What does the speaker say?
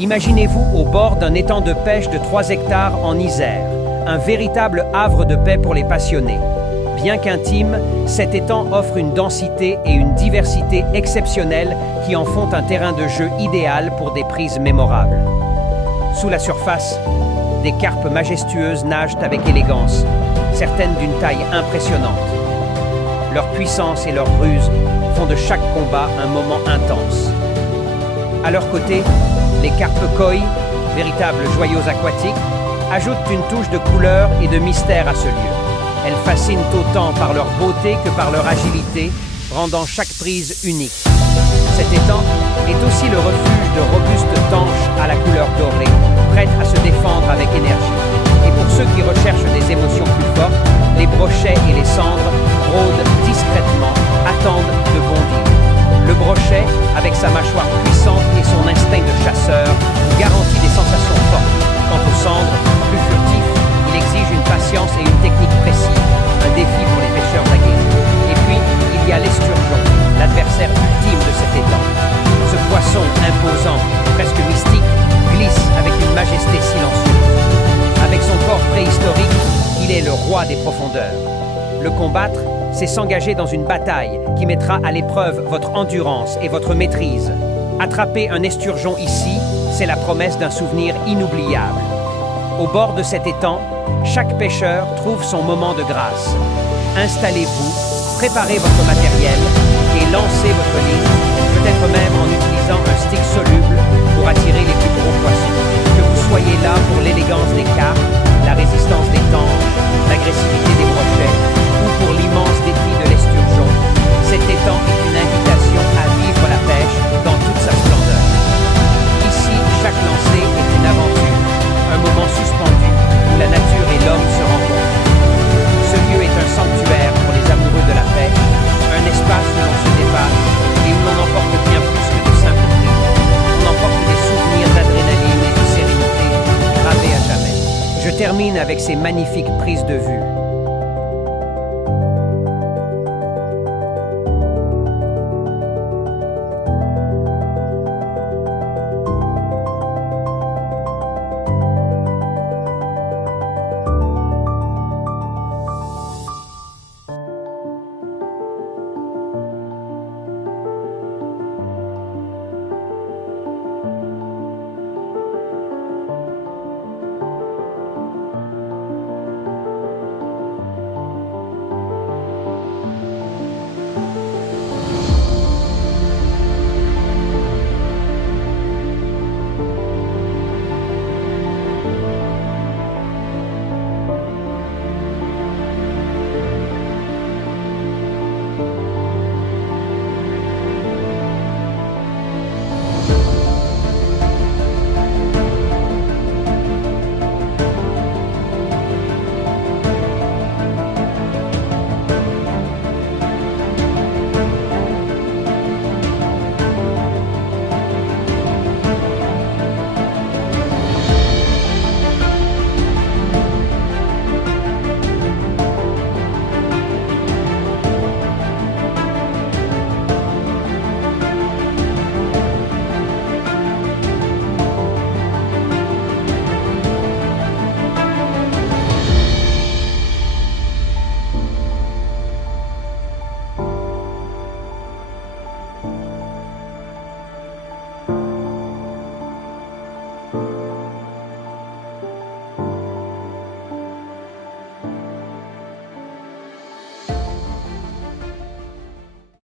Imaginez-vous au bord d'un étang de pêche de 3 hectares en Isère, un véritable havre de paix pour les passionnés. Bien qu'intime, cet étang offre une densité et une diversité exceptionnelles qui en font un terrain de jeu idéal pour des prises mémorables. Sous la surface, des carpes majestueuses nagent avec élégance, certaines d'une taille impressionnante. Leur puissance et leur ruse font de chaque combat un moment intense. À leur côté, les carpes koi, véritables joyaux aquatiques, ajoutent une touche de couleur et de mystère à ce lieu. Elles fascinent autant par leur beauté que par leur agilité, rendant chaque prise unique. Cet étang est aussi le refuge de robustes tanches à la couleur dorée, prêtes à se défendre avec énergie. Et pour ceux qui recherchent des émotions plus fortes, les brochets et les cendres rôdent discrètement, attendent de bondir. Le brochet, avec sa mâchoire puissante et son instinct de chasseur, garantit des sensations fortes. Quant aux cendres, plus furtifs, il exige une patience et une technique précise, un défi pour les pêcheurs aguerris. Et puis, il y a l'esturgeon, l'adversaire ultime de cet étang. Ce poisson imposant, presque mystique, glisse avec une majesté silencieuse. Avec son corps préhistorique, il est le roi des profondeurs. Le combattre, c'est s'engager dans une bataille qui mettra à l'épreuve votre endurance et votre maîtrise. Attraper un esturgeon ici, c'est la promesse d'un souvenir inoubliable. Au bord de cet étang, chaque pêcheur trouve son moment de grâce. Installez-vous, préparez votre matériel et lancez votre ligne, peut-être même en utilisant un stick soluble pour attirer les plus gros poissons. Que vous soyez là pour l'élégance des carpes, la résistance des tanches, l'agressivité des brochets ou pour l'immense défi de l'esturgeon, cet étang est une invitation à vivre la pêche dans toute sa splendeur. Ici, chaque lancée est une aventure, un moment suspendu où la nature et l'homme se rencontrent. Ce lieu est un sanctuaire pour les amoureux de la pêche, un espace où l'on se dépasse et où l'on emporte bien plus que de simples prises. On emporte des souvenirs d'adrénaline et de sérénité gravés à jamais. Je termine avec ces magnifiques prises de vue.